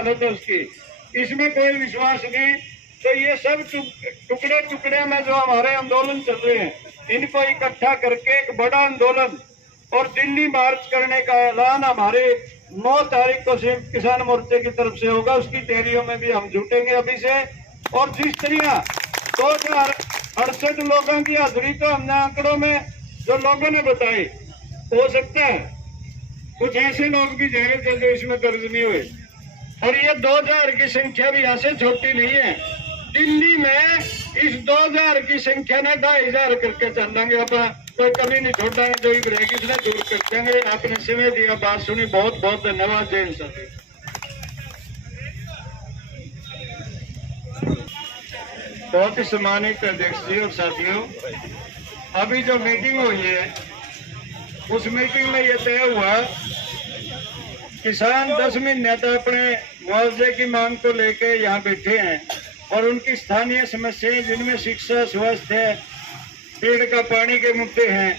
हालत है उसकी, इसमें कोई विश्वास नहीं। तो ये सब टुकड़े टुकड़े में जो हमारे आंदोलन चल रहे हैं, इनको इकट्ठा करके एक बड़ा आंदोलन और दिल्ली मार्च करने का ऐलान हमारे 9 तारीख को संयुक्त किसान मोर्चे की तरफ से होगा। उसकी तैयारियों में भी हम जुटेंगे अभी से। और जिस तरह 2068 लोगों की हाजिरी तो हमने आंकड़ों में जो लोगों ने बताई, हो सकता है कुछ ऐसे लोग भी जहरे थे जो इसमें दर्ज नहीं हुए। और ये 2000 की संख्या भी यहाँ से छोटी नहीं है। दिल्ली में इस 2000 की संख्या ने 2500 करके चल देंगे। अपना कोई कमी नहीं छोड़ेंगे, जो भी रहेगी इसने दूर कर देंगे। आपने समय दिया, बात सुनी, बहुत बहुत धन्यवाद। जय हिंद। बहुत ही सम्मानित अध्यक्ष जी और साथियों, अभी जो मीटिंग हुई है उस मीटिंग में ये तय हुआ किसान 10 महीने तक अपने मुआवजे की मांग को लेके यहाँ बैठे हैं और उनकी स्थानीय समस्याएं जिनमें शिक्षा, स्वास्थ्य, पीने का पानी के मुद्दे हैं,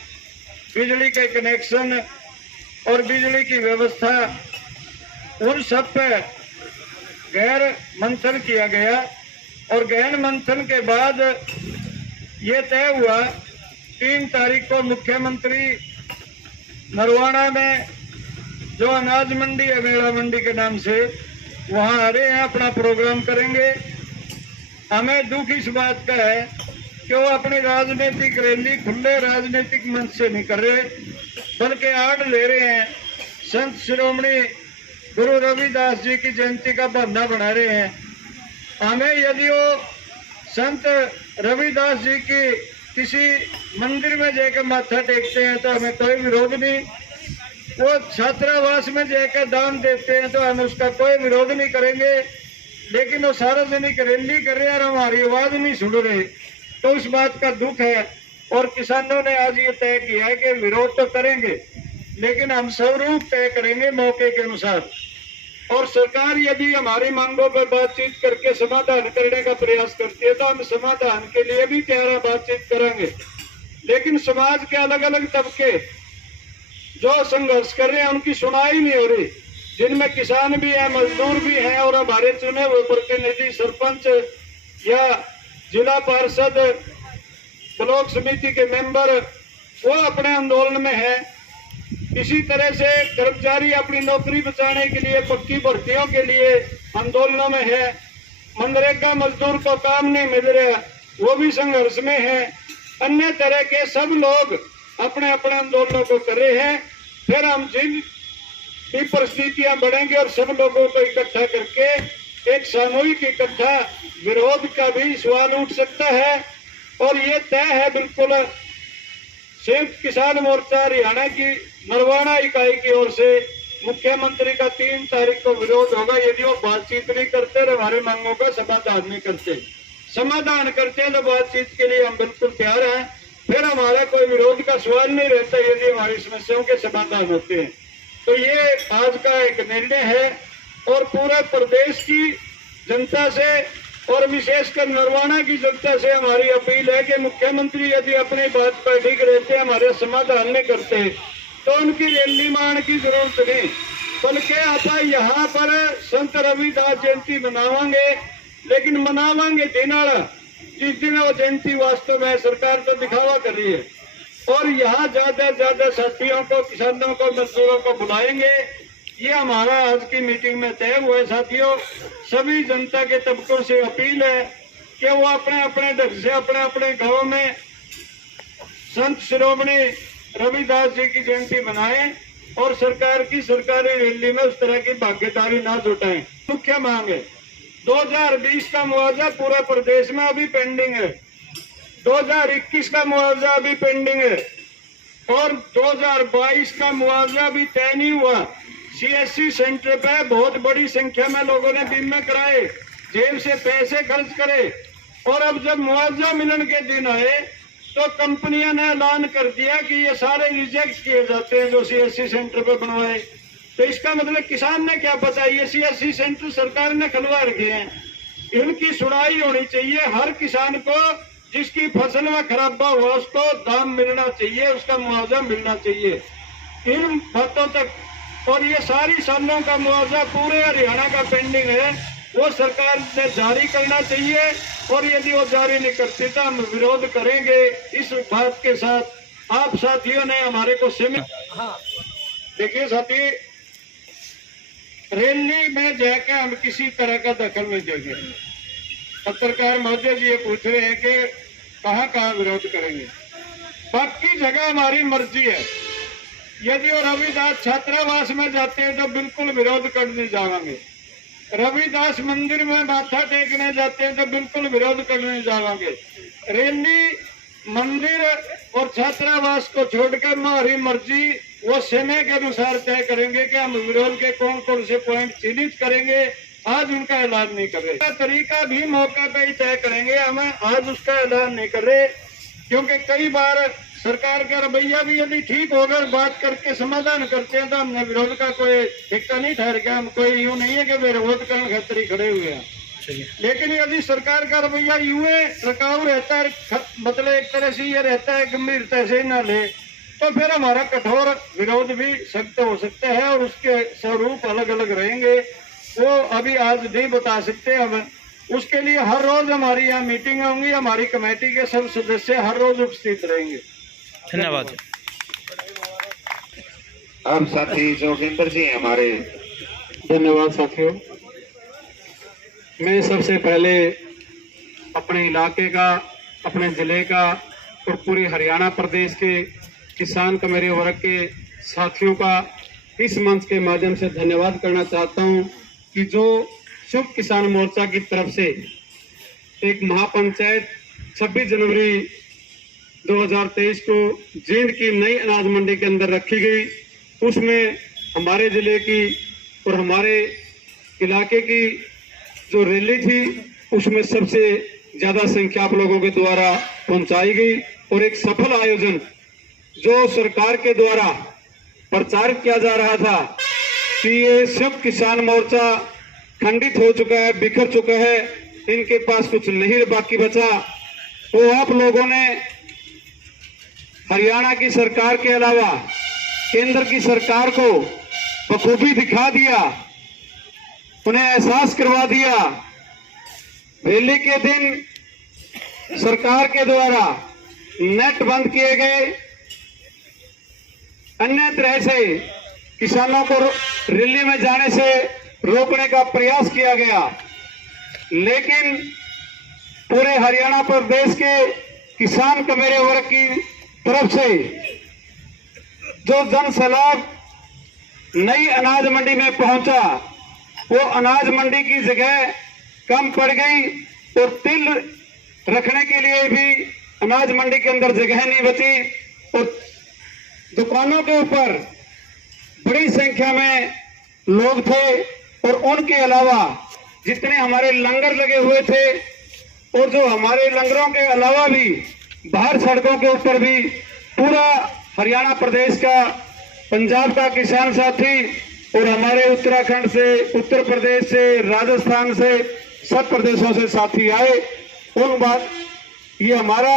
बिजली के कनेक्शन और बिजली की व्यवस्था, उन सब पे गैर मंथन किया गया। और गहन मंथन के बाद ये तय हुआ 3 तारीख को मुख्यमंत्री नरवाना में जो अनाज मंडी है, मेला मंडी के नाम से, वहां आ रहे हैं, अपना प्रोग्राम करेंगे। हमें दुख इस बात का है कि वो अपनी राजनीतिक रैली खुले राजनीतिक मंच से नहीं कर रहे, बल्कि आड़ ले रहे हैं। संत शिरोमणि गुरु रविदास जी की जयंती का बहाना बना रहे हैं। हमें यदि वो संत रविदास जी की किसी मंदिर में जाकर माथा टेकते हैं तो हमें कोई विरोध नहीं, वो छात्रावास में जाकर दान देते हैं तो हम उसका कोई विरोध नहीं करेंगे। लेकिन वो सार्वजनिक रैली कर रहे हैं और हमारी आवाज नहीं सुन रहे, तो उस बात का दुख है। और किसानों ने आज ये तय किया है कि विरोध तो करेंगे, लेकिन हम स्वरूप तय करेंगे मौके के अनुसार। और सरकार यदि हमारी मांगों पर बातचीत करके समाधान करने का प्रयास करती है तो हम समाधान के लिए भी तैयार बातचीत करेंगे। लेकिन समाज के अलग अलग तबके जो संघर्ष कर रहे हैं उनकी सुनाई नहीं हो रही, जिनमें किसान भी है, मजदूर भी हैं और हमारे चुने हुए प्रतिनिधि सरपंच या जिला पार्षद, ब्लॉक समिति के मेंबर वो अपने आंदोलन में है। इसी तरह से कर्मचारी अपनी नौकरी बचाने के लिए, पक्की भर्तियों के लिए आंदोलनों में है। मनरेगा मजदूर को काम नहीं मिल रहा, वो भी संघर्ष में है। अन्य तरह के सब लोग अपने अपने आंदोलनों को कर रहे हैं। फिर हम जिन भी परिस्थितियां बढ़ेंगी और सब लोगों को इकट्ठा करके एक सामूहिक इकट्ठा विरोध का भी सवाल उठ सकता है। और ये तय है बिल्कुल, संयुक्त किसान मोर्चा हरियाणा की नरवाना इकाई की ओर से मुख्यमंत्री का 3 तारीख को विरोध होगा यदि वो बातचीत नहीं करते और हमारे मांगों का समाधान नहीं करते। समाधान करते हैं तो बातचीत के लिए हम बिल्कुल तैयार हैं। फिर हमारा कोई विरोध का सवाल नहीं रहता यदि हमारी समस्याओं के समाधान होते हैं। तो ये आज का एक निर्णय है और पूरे प्रदेश की जनता से और विशेषकर नरवाना की जनता से हमारी अपील है कि मुख्यमंत्री यदि अपनी बात पर ठीक रहते, हमारे समाधान नहीं करते, तो उनकी रैली मान की जरूरत नहीं, बल्कि आप यहाँ पर संत रविदास जयंती मनावांगे। लेकिन मनावांगे दिन जिस दिन वो जयंती वास्तव में सरकार तो दिखावा कर रही है। और यहाँ ज्यादा से ज्यादा साथियों को, किसानों को, मजदूरों को बुलाएंगे। ये हमारा आज की मीटिंग में तय हुआ है। साथियों, सभी जनता के तबकों से अपील है कि वो अपने अपने ढंग से अपने अपने गाँव में संत शिरोमणि रविदास जी की जयंती मनाएं और सरकार की सरकारी रैली में उस तरह की भागीदारी ना जुटाएं। मुख्य मांग है 2020 का मुआवजा पूरा प्रदेश में अभी पेंडिंग है, 2021 का मुआवजा अभी पेंडिंग है और 2022 का मुआवजा भी तय नहीं हुआ। सीएससी सेंटर पे बहुत बड़ी संख्या में लोगों ने बीमे कराए, जेब से पैसे खर्च करे और अब जब मुआवजा मिलन के दिन आए तो कंपनियां ने ऐलान कर दिया कि ये सारे रिजेक्ट किए जाते हैं जो सीएससी सेंटर पे बनवाए। तो इसका मतलब किसान ने क्या पता, ये सीएससी सेंटर सरकार ने खुलवा रखे हैं। इनकी सुनवाई होनी चाहिए। हर किसान को जिसकी फसल में खराबा हुआ उसको दाम मिलना चाहिए, उसका मुआवजा मिलना चाहिए। इन बातों तक और ये सारी सालों का मुआवजा पूरे हरियाणा का पेंडिंग है, वो सरकार ने जारी करना चाहिए। और यदि वो जारी नहीं करती तो हम विरोध करेंगे इस बात के साथ। आप साथियों ने हमारे को देखिए साथी, रैली में जाकर हम किसी तरह का दखल नहीं देंगे। पत्रकार महोदय जी ये पूछ रहे हैं कि कहाँ कहाँ विरोध करेंगे, बाकी जगह हमारी मर्जी है। यदि वो रविदास छात्रावास में जाते हैं तो बिल्कुल विरोध करने जाएंगे, रविदास मंदिर में माथा टेकने जाते हैं तो बिल्कुल विरोध करने जाएंगे। रैली मंदिर और छात्रावास को छोड़कर हमारी मर्जी, वो समय के अनुसार तय करेंगे कि हम विरोध के कौन कौन से पॉइंट चिन्हित करेंगे। आज उनका ऐलान नहीं कर रहे, तरीका भी मौका पे ही तय करेंगे, हमें आज उसका ऐलान नहीं कर रहे। क्योंकि कई बार सरकार का रवैया भी यदि ठीक होगा, बात करके समाधान करते हैं तो हमने विरोध का कोई ठिक्का नहीं ठहर गया। हम कोई यूं नहीं है कि विरोध करने खातिर ही खड़े हुए हैं। लेकिन यदि सरकार का रवैया यूं रकाऊ रहता है, मतलब एक तरह से ये रहता है गंभीरता से न ले, तो फिर हमारा कठोर विरोध भी सख्त हो सकता है और उसके स्वरूप अलग अलग रहेंगे। वो अभी आज नहीं बता सकते हम। उसके लिए हर रोज हमारी यहाँ मीटिंग होंगी, हमारी कमेटी के सब सदस्य हर रोज उपस्थित रहेंगे। धन्यवाद। अब साथी जोगिंदर जी हमारे। धन्यवाद साथियों। मैं सबसे पहले अपने इलाके का, अपने जिले का और पूरे हरियाणा प्रदेश के किसान कमेरे वर्ग के साथियों का इस मंच के माध्यम से धन्यवाद करना चाहता हूं कि जो शुभ किसान मोर्चा की तरफ से एक महापंचायत 26 जनवरी 2023 को जींद की नई अनाज मंडी के अंदर रखी गई, उसमें हमारे जिले की और हमारे इलाके की जो रैली थी उसमें सबसे ज्यादा संख्या आप लोगों के द्वारा पहुंचाई गई। और एक सफल आयोजन जो सरकार के द्वारा प्रचार किया जा रहा था कि ये सब किसान मोर्चा खंडित हो चुका है, बिखर चुका है, इनके पास कुछ नहीं बाकी बचा, तो आप लोगों ने हरियाणा की सरकार के अलावा केंद्र की सरकार को बखूबी दिखा दिया, उन्हें एहसास करवा दिया। रैली के दिन सरकार के द्वारा नेट बंद किए गए, अन्य तरह से किसानों को रैली में जाने से रोकने का प्रयास किया गया, लेकिन पूरे हरियाणा प्रदेश के किसान कमेरे वर्ग की तरफ से जो जन सैलाब नई अनाज मंडी में पहुंचा, वो अनाज मंडी की जगह कम पड़ गई और तिल रखने के लिए भी अनाज मंडी के अंदर जगह नहीं बची और दुकानों के ऊपर बड़ी संख्या में लोग थे और उनके अलावा जितने हमारे लंगर लगे हुए थे और जो हमारे लंगरों के अलावा भी बाहर सड़कों के ऊपर भी पूरा हरियाणा प्रदेश का, पंजाब का किसान साथी और हमारे उत्तराखंड से, उत्तर प्रदेश से, राजस्थान से, सब प्रदेशों से साथी आए। उन बात ये हमारा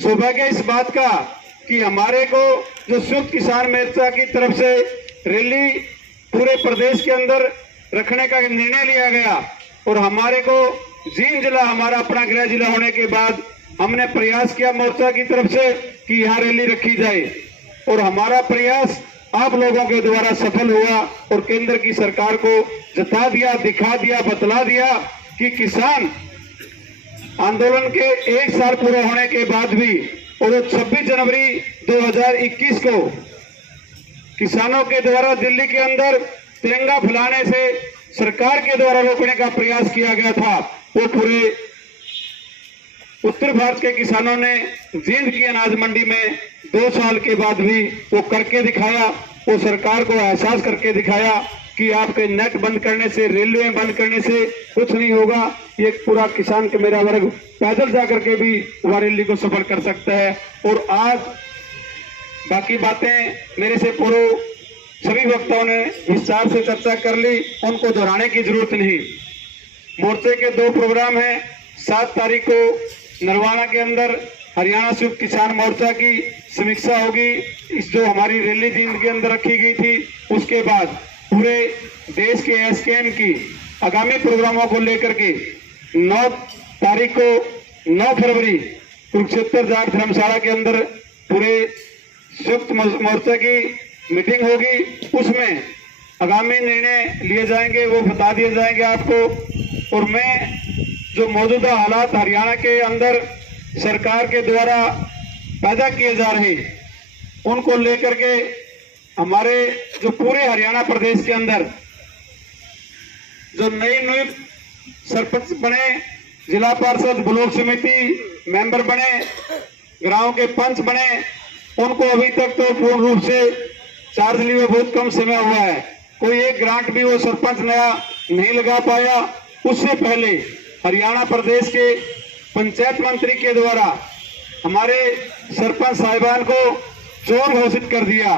सौभाग्य इस बात का कि हमारे को जो संयुक्त किसान मोर्चा की तरफ से रैली पूरे प्रदेश के अंदर रखने का निर्णय लिया गया और हमारे को जींद जिला हमारा अपना गृह जिला होने के बाद हमने प्रयास किया मोर्चा की तरफ से कि यहाँ रैली रखी जाए और हमारा प्रयास आप लोगों के द्वारा सफल हुआ और केंद्र की सरकार को जता दिया, दिखा दिया, बतला दिया कि किसान आंदोलन के 1 साल पूरा होने के बाद भी और 26 जनवरी 2021 को किसानों के द्वारा दिल्ली के अंदर तिरंगा फैलाने से सरकार के द्वारा रोकने का प्रयास किया गया था, वो पूरे उत्तर भारत के किसानों ने जींद की अनाज मंडी में 2 साल के बाद भी वो करके दिखाया, वो सरकार को एहसास करके दिखाया कि आपके नेट बंद करने से, रेलवे बंद करने से कुछ नहीं होगा। ये पूरा किसान के मेरा वर्ग पैदल जाकर के भी वह रैली को सफल कर सकता है। और आज बाकी बातें मेरे से पूर्व सभी वक्ताओं ने विस्तार से चर्चा कर ली, उनको दोहराने की जरूरत नहीं। मोर्चे के 2 प्रोग्राम हैं। 7 तारीख को नरवाना के अंदर हरियाणा संयुक्त किसान मोर्चा की समीक्षा होगी। इस जो हमारी रैली दिन के अंदर रखी गई थी, उसके बाद पूरे देश के एसकेएम की आगामी प्रोग्रामों को लेकर के 9 तारीख को 9 फरवरी कुरुक्षेत्र जाट धर्मशाला के अंदर पूरे संयुक्त मोर्चा की मीटिंग होगी। उसमें आगामी निर्णय लिए जाएंगे, वो बता दिए जाएंगे आपको। और मैं जो मौजूदा हालात हरियाणा के अंदर सरकार के द्वारा पैदा किए जा रहे उनको लेकर के हमारे जो पूरे हरियाणा प्रदेश के अंदर जो नई नियुक्त सरपंच बने, जिला पार्षद, ब्लॉक समिति मेंबर बने, गांव के पंच बने, उनको अभी तक तो पूर्ण रूप से चार्ज लिए बहुत कम समय हुआ है। कोई एक ग्रांट भी वो सरपंच नया नहीं लगा पाया। उससे पहले हरियाणा प्रदेश के पंचायत मंत्री के द्वारा हमारे सरपंच साहिबान को चोर घोषित कर दिया।